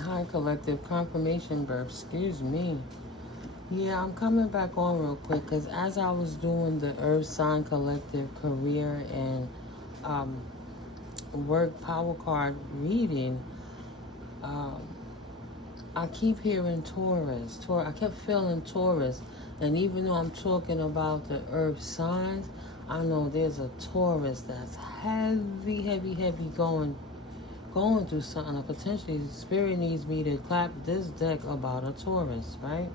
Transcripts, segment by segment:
Hi, collective confirmation burp. Excuse me. Yeah, I'm coming back on real quick because as I was doing the Earth Sign Collective career and um, work power card reading, um, I keep hearing Taurus. I kept feeling Taurus, and even though I'm talking about the Earth signs, I know there's a Taurus that's heavy, heavy, heavy going through something. Or potentially, Spirit needs me to clap this deck about a Taurus, right?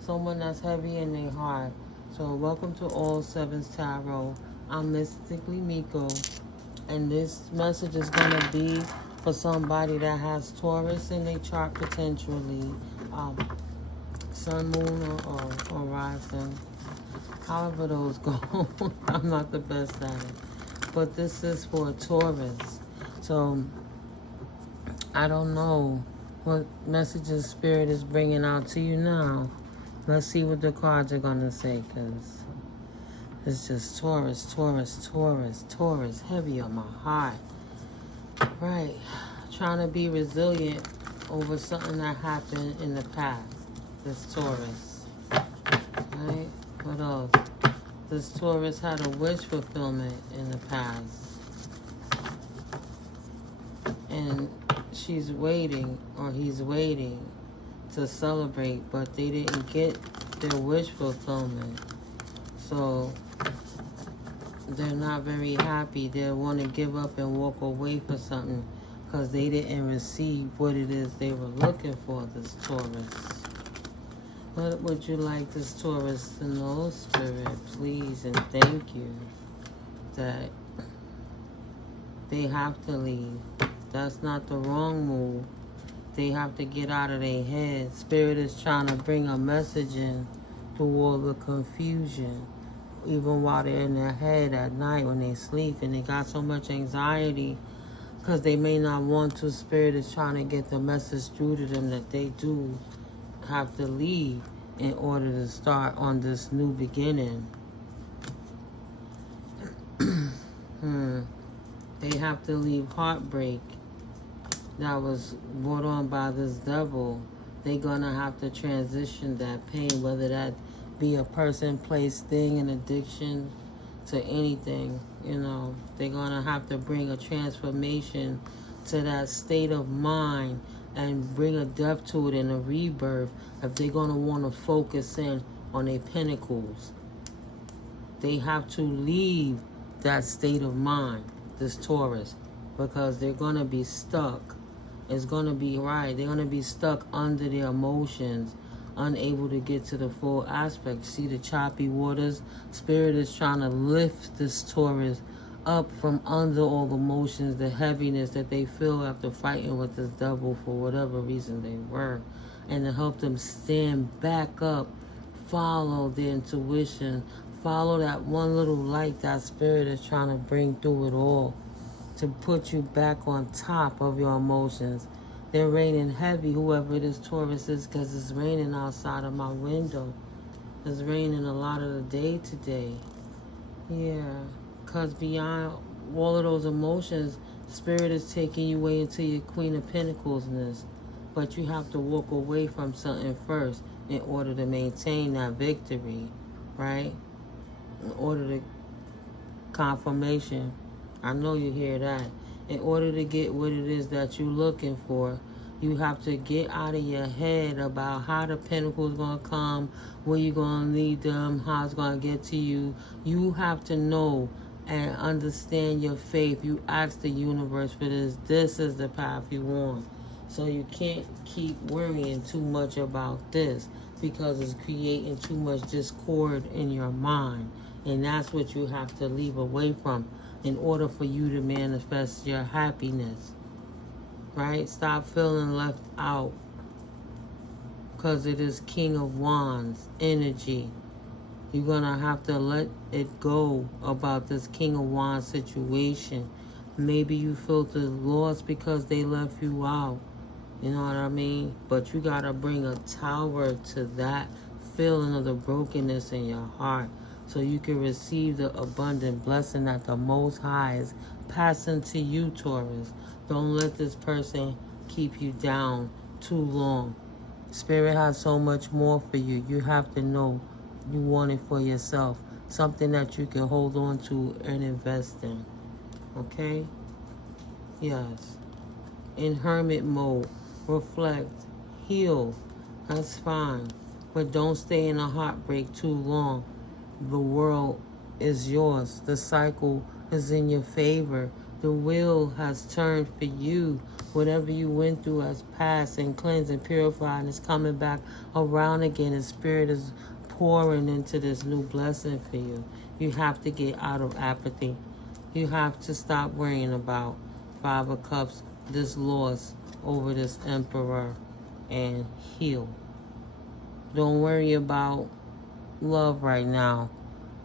Someone that's heavy in their heart. So welcome to All Sevens Tarot. I'm Mystically Miko, and this message is gonna be for somebody that has Taurus in their chart potentially, um, Sun, Moon, or Rising. However those go, I'm not the best at it. But this is for Taurus. So I don't know what messages Spirit is bringing out to you now. Let's see what the cards are going to say, because it's just Taurus, Taurus, Taurus, Taurus, heavy on my heart. Right. Trying to be resilient over something that happened in the past. This Taurus. Right? What else? This Taurus had a wish fulfillment in the past. And she's waiting, or he's waiting to celebrate, but they didn't get their wish fulfillment. So they're not very happy. They want to give up and walk away for something because they didn't receive what it is they were looking for, this Taurus. What would you like this Taurus to know, Spirit, please, and thank you, that they have to leave. That's not the wrong move. They have to get out of their head. Spirit is trying to bring a message in through all the confusion, even while they're in their head at night when they sleep, and they got so much anxiety because they may not want to. Spirit is trying to get the message through to them that they do have to leave in order to start on this new beginning. They have to leave heartbreak that was brought on by this devil. They're gonna have to transition that pain, whether that be a person, place, thing, an addiction to anything. They're gonna have to bring a transformation to that state of mind and bring a depth to it and a rebirth if they're gonna want to focus in on their pinnacles. They have to leave that state of mind, this Taurus, because they're gonna be stuck. It's going to be right. They're going to be stuck under their emotions, unable to get to the full aspect. See the choppy waters? Spirit is trying to lift this Taurus up from under all the emotions, the heaviness that they feel after fighting with this devil for whatever reason they were, and to help them stand back up, follow their intuition, follow that one little light that Spirit is trying to bring through it all, to put you back on top of your emotions. They're raining heavy, whoever this Taurus is, because it's raining outside of my window. It's raining a lot of the day today. Yeah, because beyond all of those emotions, Spirit is taking you way into your Queen of Pentacles-ness. But you have to walk away from something first in order to maintain that victory, right? In order to confirmation. I know you hear that. In order to get what it is that you're looking for, you have to get out of your head about how the pentacles going to come, where you're going to lead them, how it's going to get to you. You have to know and understand your faith. You ask the universe for this. This is the path you want. So you can't keep worrying too much about this because it's creating too much discord in your mind. And that's what you have to leave away from in order for you to manifest your happiness, right? Stop feeling left out because it is King of Wands energy. You're going to have to let it go about this King of Wands situation. Maybe you feel the loss because they left you out. You know what I mean? But you got to bring a tower to that feeling of the brokenness in your heart, so you can receive the abundant blessing that the Most High is passing to you, Taurus. Don't let this person keep you down too long. Spirit has so much more for you. You have to know you want it for yourself. Something that you can hold on to and invest in. Okay? Yes. In hermit mode, reflect, heal. That's fine. But don't stay in a heartbreak too long. The world is yours. The cycle is in your favor. The wheel has turned for you. Whatever you went through has passed and cleansed and purified and is coming back around again. And Spirit is pouring into this new blessing for you. You have to get out of apathy. You have to stop worrying about Five of Cups, this loss over this Emperor, and heal. Don't worry about love right now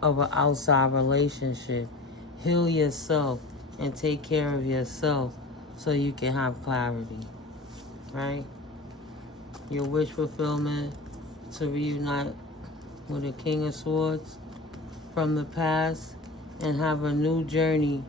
of an outside relationship. Heal yourself and take care of yourself so you can have clarity, right? Your wish fulfillment to reunite with the King of Swords from the past and have a new journey,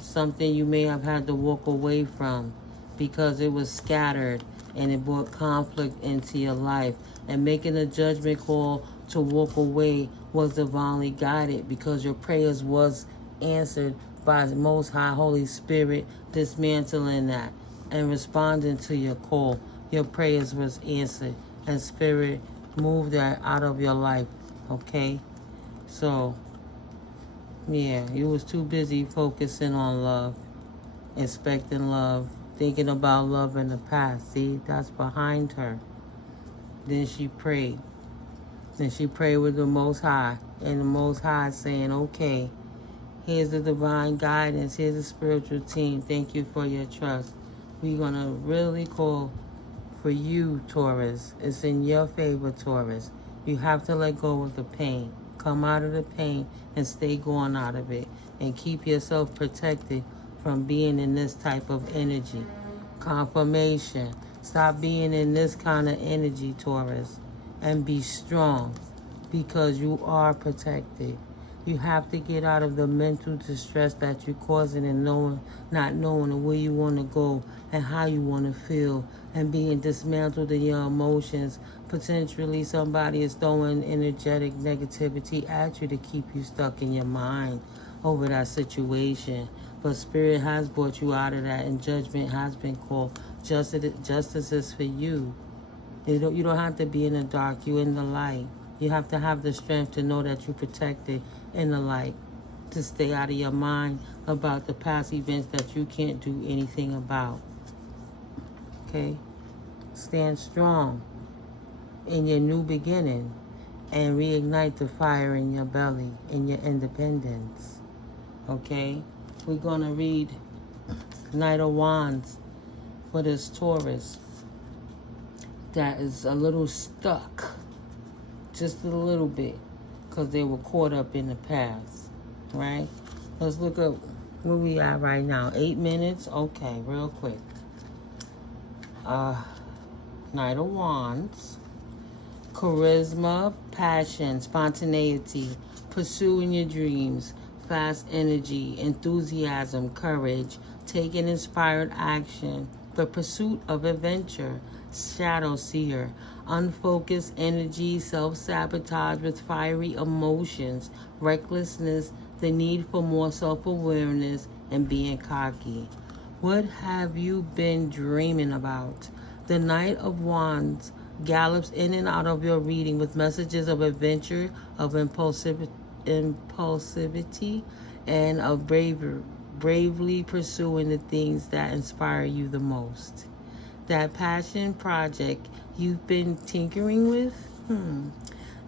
something you may have had to walk away from because it was scattered and it brought conflict into your life. And making a judgment call to walk away was divinely guided because your prayers was answered by the Most High Holy Spirit, dismantling that and responding to your call. Your prayers was answered and Spirit moved that out of your life, okay? So, yeah, you was too busy focusing on love, expecting love, thinking about love in the past. See, that's behind her. Then she prayed. Then she prayed with the Most High. And the Most High saying, okay, here's the divine guidance. Here's the spiritual team. Thank you for your trust. We're going to really call for you, Taurus. It's in your favor, Taurus. You have to let go of the pain. Come out of the pain and stay going out of it. And keep yourself protected from being in this type of energy. Confirmation. Stop being in this kind of energy, Taurus. And be strong because you are protected. You have to get out of the mental distress that you're causing and not knowing where you want to go and how you want to feel and being dismantled in your emotions. Potentially somebody is throwing energetic negativity at you to keep you stuck in your mind over that situation. But Spirit has brought you out of that and judgment has been called. Justice is for you. You don't have to be in the dark. You're in the light. You have to have the strength to know that you're protected in the light. To stay out of your mind about the past events that you can't do anything about. Okay? Stand strong in your new beginning and reignite the fire in your belly, in your independence. Okay? We're going to read Knight of Wands for this Taurus that is a little stuck, just a little bit, because they were caught up in the past, right? Let's look up where we are right now. 8 minutes? Okay, real quick. Knight of Wands. Charisma, passion, spontaneity, pursuing your dreams, fast energy, enthusiasm, courage, taking inspired action, the pursuit of adventure, shadow seer, unfocused energy, self-sabotage with fiery emotions, recklessness, the need for more self-awareness, and being cocky. What have you been dreaming about? The Knight of Wands gallops in and out of your reading with messages of adventure, of impulsivity, and of bravely pursuing the things that inspire you the most. That passion project you've been tinkering with,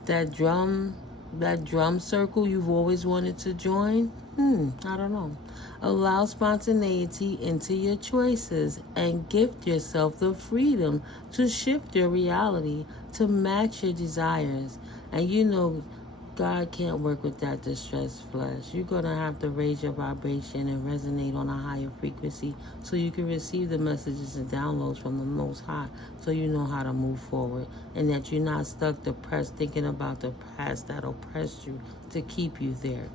that drum circle you've always wanted to join, I don't know. Allow spontaneity into your choices and gift yourself the freedom to shift your reality to match your desires. And you know God can't work with that distressed flesh. You're going to have to raise your vibration and resonate on a higher frequency so you can receive the messages and downloads from the Most High so you know how to move forward and that you're not stuck depressed thinking about the past that oppressed you to keep you there.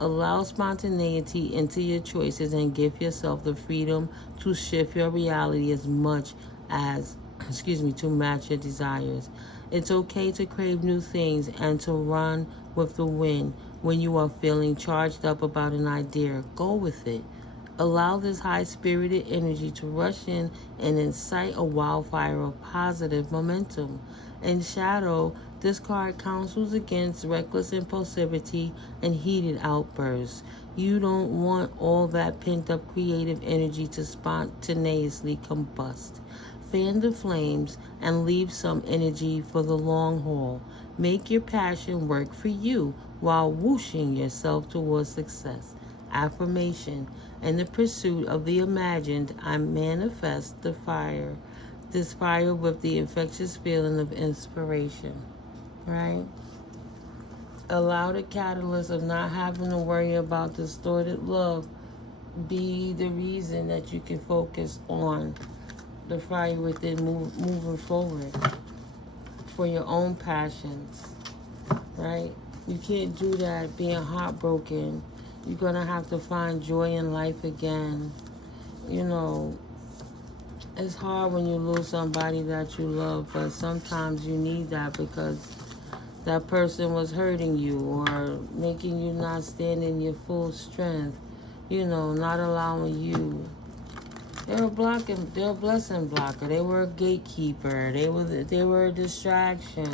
Allow spontaneity into your choices and give yourself the freedom to shift your reality as much as, to match your desires. It's okay to crave new things and to run with the wind when you are feeling charged up about an idea. Go with it. Allow this high-spirited energy to rush in and incite a wildfire of positive momentum. In shadow, this card counsels against reckless impulsivity and heated outbursts. You don't want all that pent-up creative energy to spontaneously combust. Fan the flames and leave some energy for the long haul. Make your passion work for you while whooshing yourself towards success. Affirmation. In the pursuit of the imagined, I manifest the fire. This fire with the infectious feeling of inspiration. Right? Allow the catalyst of not having to worry about distorted love be the reason that you can focus on the fire within moving forward for your own passions. Right? You can't do that being heartbroken. You're going to have to find joy in life again. You know, it's hard when you lose somebody that you love, but sometimes you need that because that person was hurting you or making you not stand in your full strength. You know, not allowing you. They're a blessing blocker. They were a gatekeeper. They were a distraction.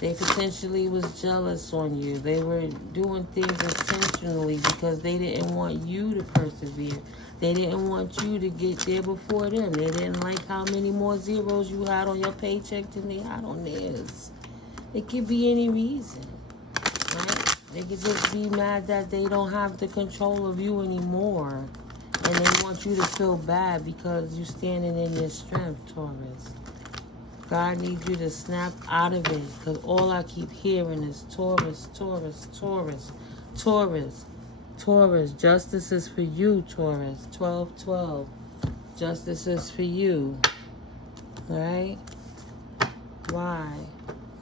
They potentially was jealous on you. They were doing things intentionally because they didn't want you to persevere. They didn't want you to get there before them. They didn't like how many more zeros you had on your paycheck than they had on theirs. It could be any reason, right? They could just be mad that they don't have the control of you anymore. And they want you to feel bad because you're standing in your strength, Taurus. God needs you to snap out of it because all I keep hearing is Taurus, Taurus, Taurus, Taurus, Taurus. Justice is for you, Taurus. 12-12. Justice is for you. Right? Why?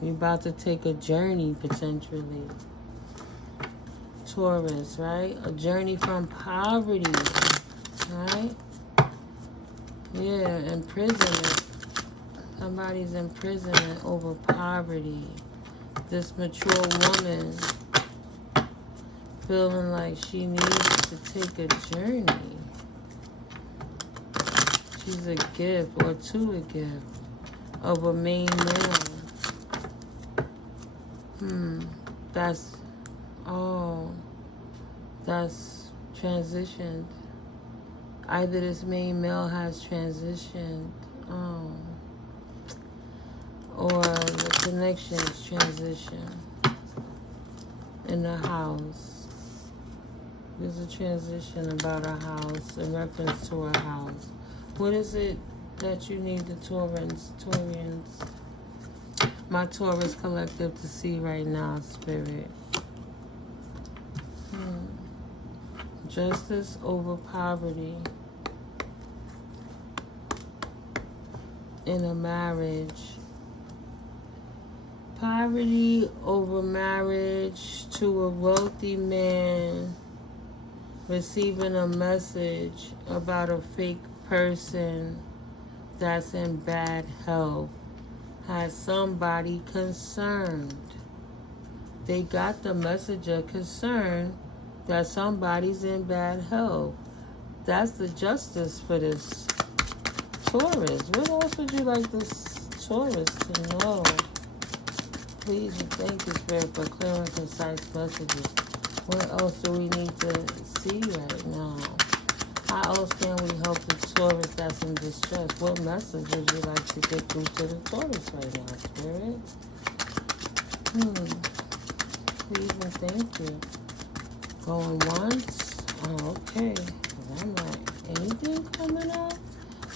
You're about to take a journey, potentially. Taurus, right? A journey from poverty. Right? Yeah, imprisonment. Somebody's in prison over poverty. This mature woman feeling like she needs to take a journey. She's a gift or to a gift of a main male. That's transitioned. Either this main male has transitioned. Or the connection is transition in the house. There's a transition about a house, in reference to a house. What is it that you need the Taurians, my Taurus collective to see right now, Spirit? Justice over poverty in a marriage. Poverty over marriage to a wealthy man receiving a message about a fake person that's in bad health. Has somebody concerned. They got the message of concern that somebody's in bad health. That's the justice for this Taurus. What else would you like this Taurus to know? Please and thank you, Spirit, for clear and concise messages. What else do we need to see right now? How else can we help the Taurus that's in distress? What message would you like to get through to the Taurus right now, Spirit? Please and thank you. Going once? Oh, okay. I'm like, anything coming up?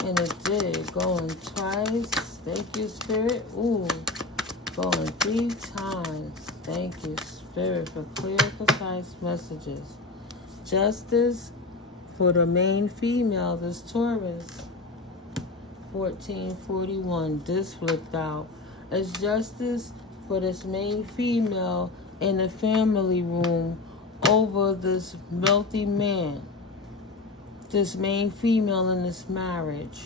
And it did. Going twice. Thank you, Spirit. Ooh. Going 3 times. Thank you, Spirit, for clear, concise messages. Justice for the main female, this Taurus. 1441. This flipped out. It's justice for this main female in the family room over this wealthy man, this main female in this marriage.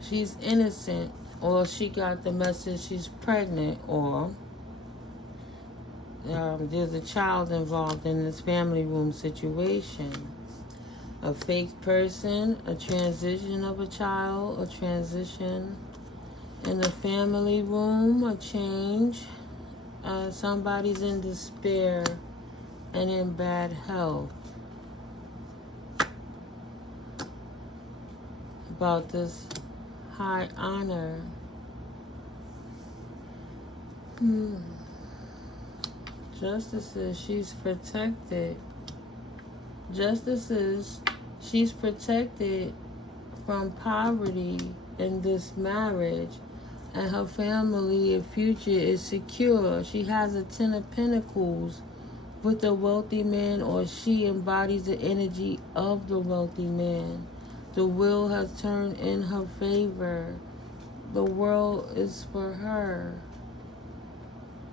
She's innocent, or she got the message she's pregnant, or there's a child involved in this family room situation. A fake person, a transition of a child, a transition in the family room, a change. Somebody's in despair and in bad health. About this high honor. Justices, she's protected. Justices, she's protected from poverty in this marriage, and her family and future is secure. She has a 10 of Pentacles with a wealthy man, or she embodies the energy of the wealthy man. The wheel has turned in her favor. The world is for her.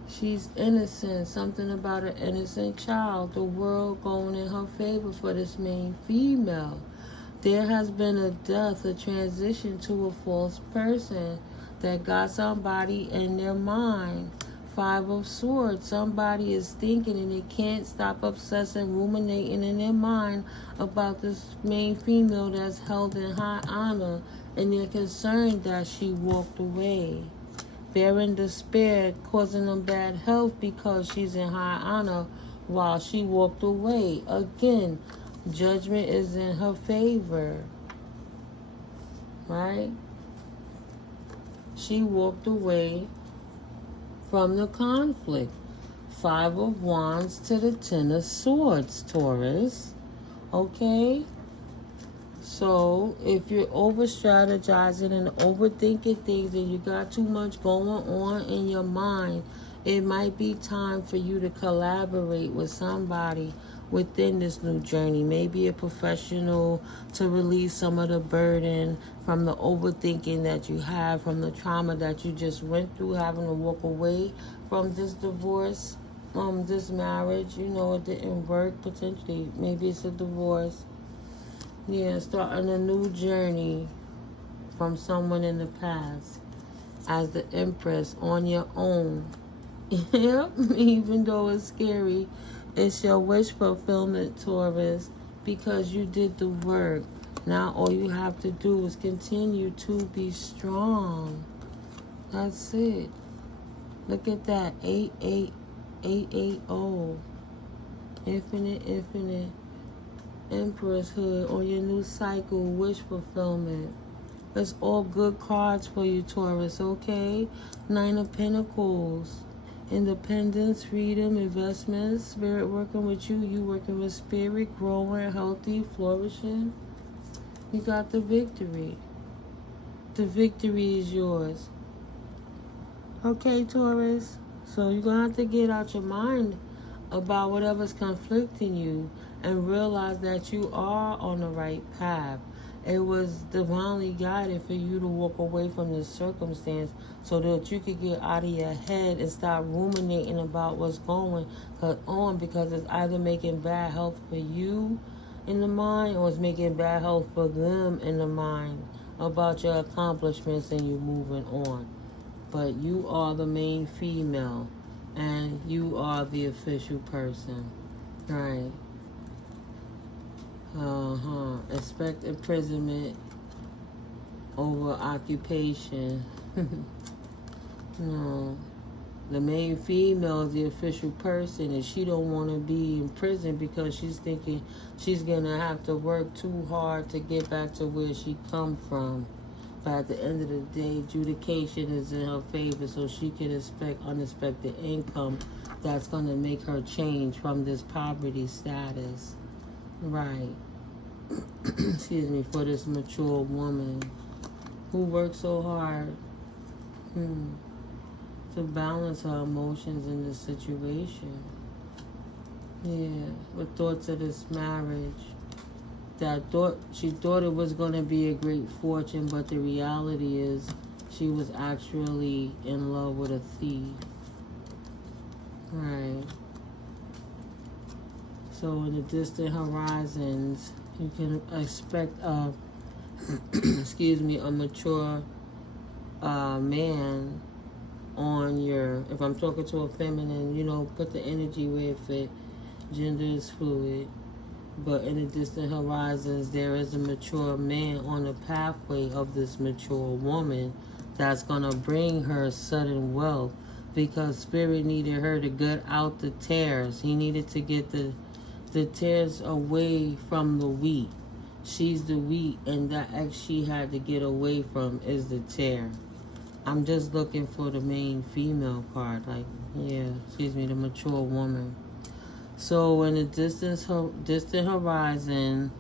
She's innocent. Something about an innocent child. The world going in her favor for this main female. There has been a death, a transition to a false person that got somebody in their mind. 5 of Swords. Somebody is thinking and they can't stop obsessing, ruminating in their mind about this main female that's held in high honor, and they're concerned that she walked away. They're in despair, causing them bad health because she's in high honor while she walked away. Again, judgment is in her favor, right? She walked away from the conflict. 5 of Wands to the 10 of Swords, Taurus. Okay? So, if you're over-strategizing and overthinking things and you got too much going on in your mind, it might be time for you to collaborate with somebody within this new journey. Maybe a professional to release some of the burden from the overthinking that you have, from the trauma that you just went through, having to walk away from this divorce, this marriage. You know, it didn't work, potentially. Maybe it's a divorce. Yeah, starting a new journey from someone in the past as the Empress on your own. Yep, even though it's scary, it's your wish fulfillment, Taurus, because you did the work. Now all you have to do is continue to be strong. That's it. Look at that. 88880. Infinite. Empresshood on your new cycle, wish fulfillment. It's all good cards for you, Taurus, okay? 9 of Pentacles. Independence, freedom, investments, spirit working with you, you working with spirit, growing, healthy, flourishing. You got the victory. The victory is yours. Okay, Taurus? So you're going to have to get out your mind about whatever's conflicting you and realize that you are on the right path. It was divinely guided for you to walk away from this circumstance so that you could get out of your head and stop ruminating about what's going on, because it's either making bad health for you in the mind or it's making bad health for them in the mind about your accomplishments and you moving on. But you are the main female and you are the official person, right? Expect imprisonment over occupation. No. The main female is the official person, and she don't want to be in prison because she's thinking she's going to have to work too hard to get back to where she come from. But at the end of the day, adjudication is in her favor, so she can expect unexpected income that's going to make her change from this poverty status. Right. Excuse me, for this mature woman who worked so hard to balance her emotions in this situation. Yeah, with thoughts of this marriage. She thought it was going to be a great fortune, but the reality is she was actually in love with a thief. Right. So in the distant horizons, you can expect a, excuse me, a mature man on your, if I'm talking to a feminine, you know, put the energy where it fit. Gender is fluid. But in the distant horizons, there is a mature man on the pathway of this mature woman that's going to bring her sudden wealth, because Spirit needed her to get out the tares. He needed to get the tares away from the wheat. She's the wheat, and that X she had to get away from is the tare. I'm just looking for the main female card, like, yeah, excuse me, the mature woman. So in the distant horizon,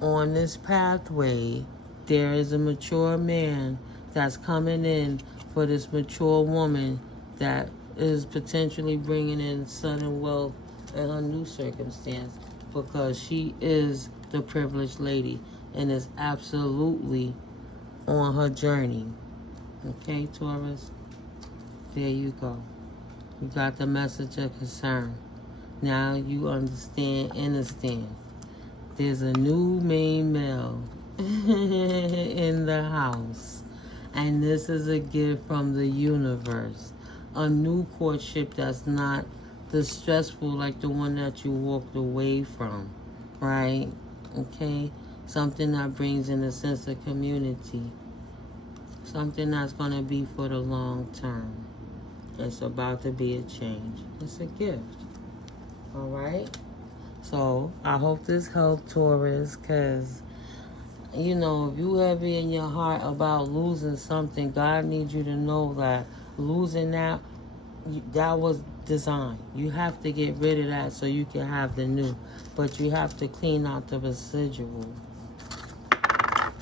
on this pathway, there is a mature man that's coming in for this mature woman that is potentially bringing in sudden wealth in her new circumstance, because she is the privileged lady and is absolutely on her journey. Okay, Taurus? There you go. You got the message of concern. Now you understand. There's a new main male in the house. And this is a gift from the universe. A new courtship that's not the stressful like the one that you walked away from. Right? Okay? Something that brings in a sense of community. Something that's going to be for the long term. It's about to be a change. It's a gift. All right? So, I hope this helped, Taurus, because, you know, if you heavy in your heart about losing something, God needs you to know that losing that was designed. You have to get rid of that so you can have the new. But you have to clean out the residual.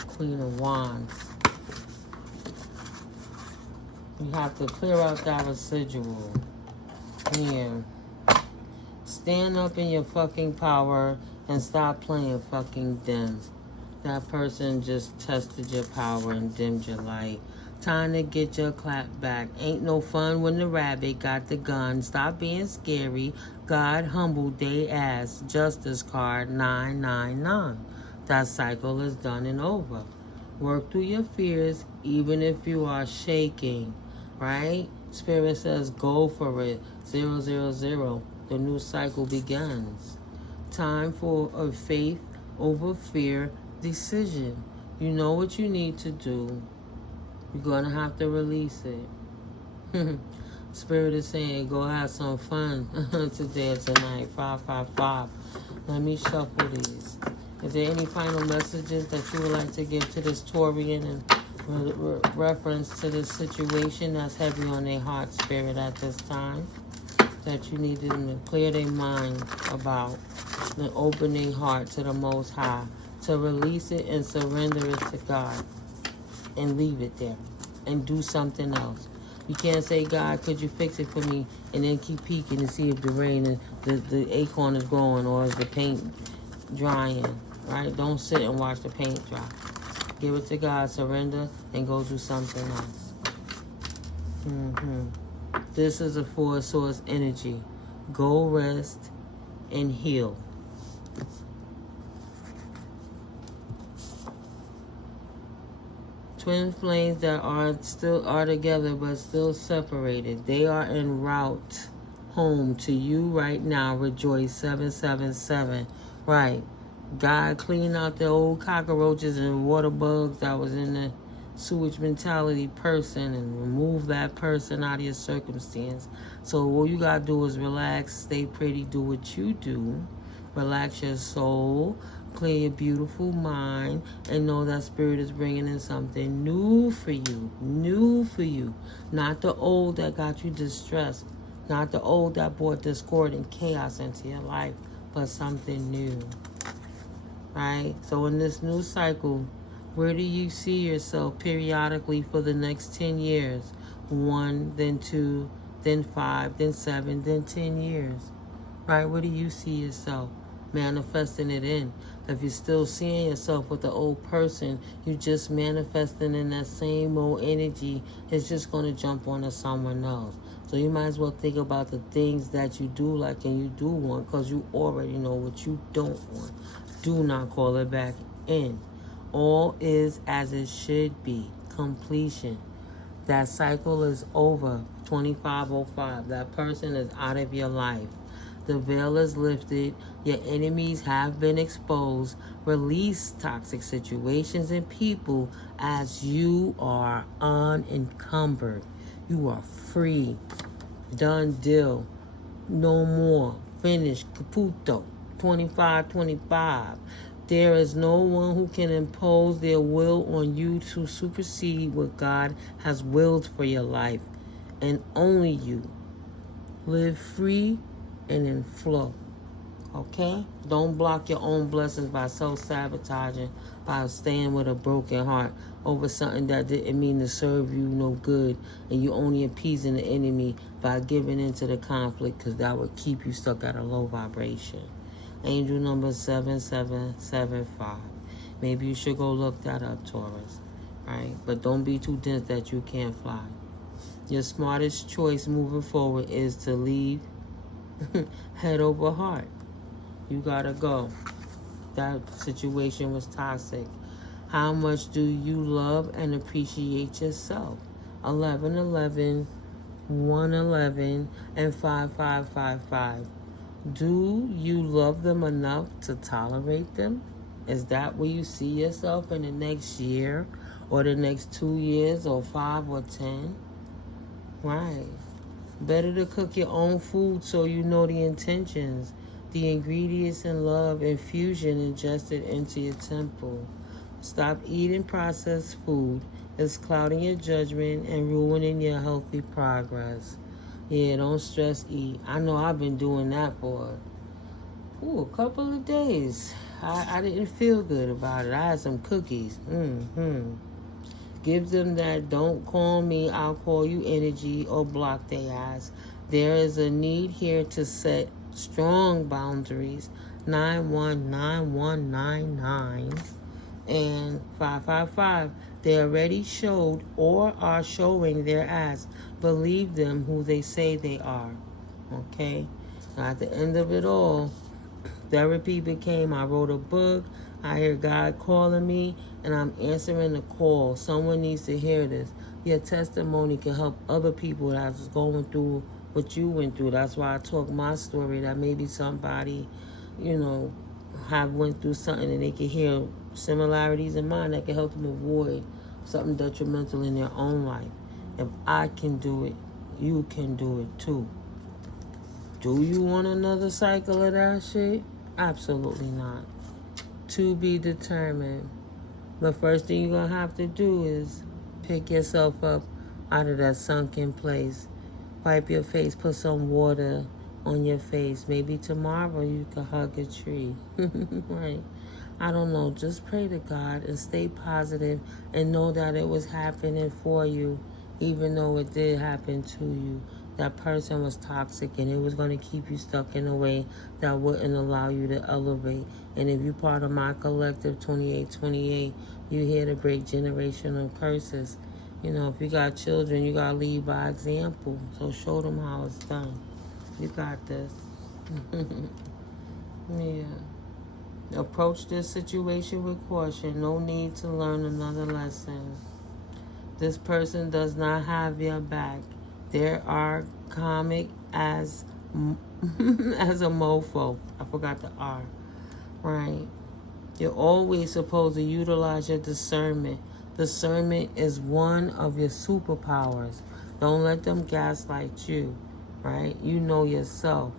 Queen of Wands. You have to clear out that residual. Yeah. Stand up in your fucking power and stop playing fucking dim. That person just tested your power and dimmed your light. Time to get your clap back. Ain't no fun when the rabbit got the gun. Stop being scary. God humbled they ass. Justice card 999. That cycle is done and over. Work through your fears even if you are shaking. Right? Spirit says go for it. 000. The new cycle begins. Time for a faith over fear decision. You know what you need to do. You're going to have to release it. Spirit is saying, go have some fun today or tonight. 555. Let me shuffle these. Is there any final messages that you would like to give to this Taurian in reference to this situation that's heavy on their heart, Spirit, at this time? That you need them to clear their mind about, the opening heart to the Most High, to release it and surrender it to God and leave it there and do something else. You can't say, God, could you fix it for me, and then keep peeking to see if the rain and the acorn is growing or is the paint drying, right? Don't sit and watch the paint dry. Give it to God, surrender, and go do something else. This is a 4 source energy. Go rest and heal. Twin flames that are together but still separated. They are en route home to you right now. Rejoice 777. Right. God clean out the old cockroaches and water bugs that was in the sewage mentality person and remove that person out of your circumstance. So all you gotta do is relax, stay pretty, do what you do. Relax your soul, clear your beautiful mind, and know that Spirit is bringing in something new for you. New for you. Not the old that got you distressed. Not the old that brought discord and chaos into your life, but something new. Right? So in this new cycle, where do you see yourself periodically for the next 10 years? 1, then 2, then 5, then 7, then 10 years. Right? Where do you see yourself manifesting it in? If you're still seeing yourself with the old person, you're just manifesting in that same old energy. It's just going to jump onto someone else. So you might as well think about the things that you do like and you do want, because you already know what you don't want. Do not call it back in. All is as it should be. Completion. That cycle is over. 2505. That person is out of your life. The veil is lifted. Your enemies have been exposed. Release toxic situations and people as you are unencumbered. You are free. Done deal. No more. Finish. Caputo. 2525. There is no one who can impose their will on you to supersede what God has willed for your life. And only you. Live free and in flow. Okay? Don't block your own blessings by self-sabotaging, by staying with a broken heart over something that didn't mean to serve you no good, and you only appeasing the enemy by giving into the conflict, because that would keep you stuck at a low vibration. Angel number 7775. Maybe you should go look that up, Taurus. Right? But don't be too dense that you can't fly. Your smartest choice moving forward is to leave head over heart. You gotta go. That situation was toxic. How much do you love and appreciate yourself? 1111, 111, and 5555. Do you love them enough to tolerate them? Is that where you see yourself in the next year, or the next 2 years, or 5 or 10? Right. Better to cook your own food so you know the intentions, the ingredients and love infusion ingested into your temple. Stop eating processed food. It's clouding your judgment and ruining your healthy progress. Yeah, don't stress eat. I know I've been doing that for a couple of days. I didn't feel good about it. I had some cookies. Give them that don't call me, I'll call you energy, or block their ass. There is a need here to set strong boundaries. 919199 and 555. They already showed or are showing their ass. Believe them who they say they are. Okay? Now, at the end of it all, therapy became, I wrote a book, I hear God calling me, and I'm answering the call. Someone needs to hear this. Your testimony can help other people that's going through what you went through. That's why I talk my story, that maybe somebody, have went through something and they can hear similarities in mine that can help them avoid something detrimental in their own life. If I can do it, you can do it too. Do you want another cycle of that shit? Absolutely not. To be determined. The first thing you're going to have to do is pick yourself up out of that sunken place. Wipe your face, put some water on your face. Maybe tomorrow you can hug a tree. Right? I don't know. Just pray to God and stay positive and know that it was happening for you, even though it did happen to you. That person was toxic and it was going to keep you stuck in a way that wouldn't allow you to elevate. And if you're part of my collective 2828, you're here to break generational curses. If you got children, you got to lead by example. So show them how it's done. You got this. Yeah. Approach this situation with caution. No need to learn another lesson. This person does not have your back. They are comic as as a mofo. I forgot the R. Right. You're always supposed to utilize your discernment. Discernment is one of your superpowers. Don't let them gaslight you. Right? You know yourself.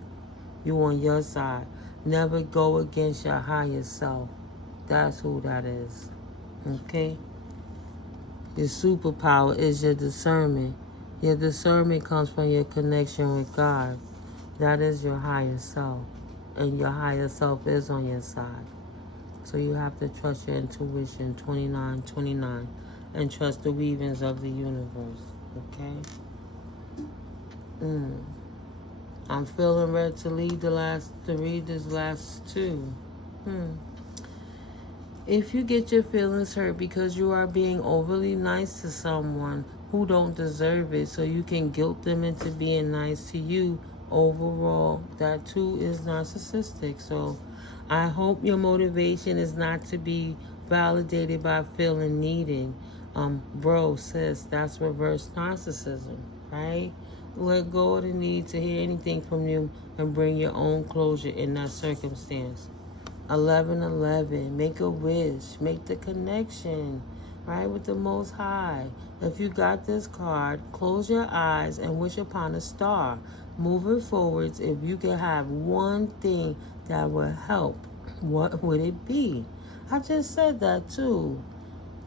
You on your side. Never go against your higher self. That's who that is. Okay? Your superpower is your discernment. Your discernment comes from your connection with God. That is your higher self. And your higher self is on your side. So you have to trust your intuition, 2929, and trust the weavings of the universe. Okay? I'm feeling ready to read this last two. If you get your feelings hurt because you are being overly nice to someone who don't deserve it, so you can guilt them into being nice to you. Overall, that too is narcissistic. So I hope your motivation is not to be validated by feeling needed. Bro, sis, that's reverse narcissism, right? Let go of the need to hear anything from you and bring your own closure in that circumstance. 1111, make a wish, make the connection, right, with the Most High. If you got this card, close your eyes and wish upon a star. Moving forwards, if you could have one thing that would help, what would it be? I just said that too.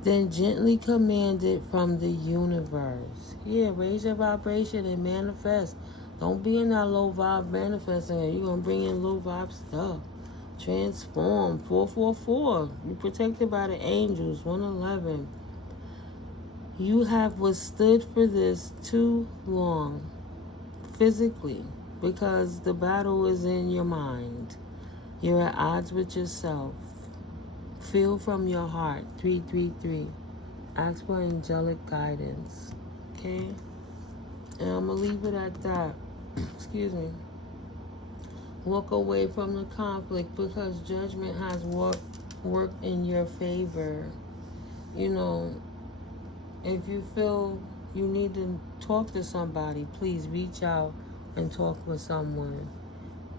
Then gently command it from the universe. Yeah, raise your vibration and manifest. Don't be in that low vibe manifesting. You're going to bring in low vibe stuff. Transform. 444. You're protected by the angels. 111. You have withstood for this too long, physically, because the battle is in your mind. You're at odds with yourself. Feel from your heart. 333. Ask for angelic guidance. Okay? And I'm going to leave it at that. Excuse me. Walk away from the conflict because judgment has worked in your favor. You know, if you feel you need to talk to somebody, please reach out and talk with someone.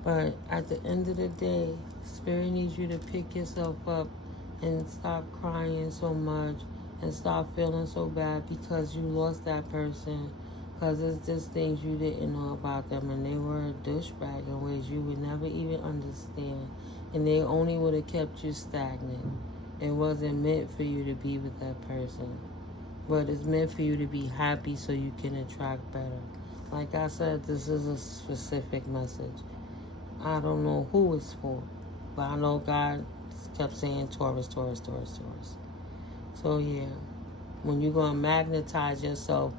But at the end of the day, Spirit needs you to pick yourself up and stop crying so much and stop feeling so bad because you lost that person. Because it's just things you didn't know about them, and they were a douchebag in ways you would never even understand. And they only would have kept you stagnant. It wasn't meant for you to be with that person. But it's meant for you to be happy so you can attract better. Like I said, this is a specific message. I don't know who it's for, but I know God kept saying Taurus, Taurus, Taurus, Taurus. So yeah, when you're going to magnetize yourself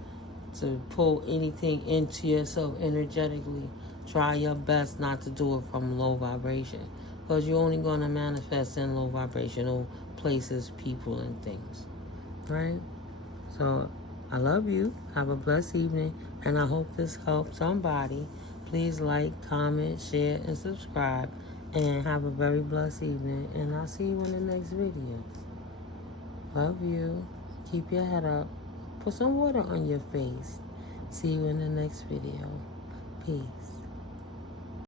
to pull anything into yourself energetically, try your best not to do it from low vibration, because you're only going to manifest in low vibrational places, people, and things, right? So I love you. Have a blessed evening, and I hope this helped somebody. Please like, comment, share, and subscribe, and have a very blessed evening, and I'll see you in the next video. Love you. Keep your head up. Put some water on your face. See you in the next video. Peace.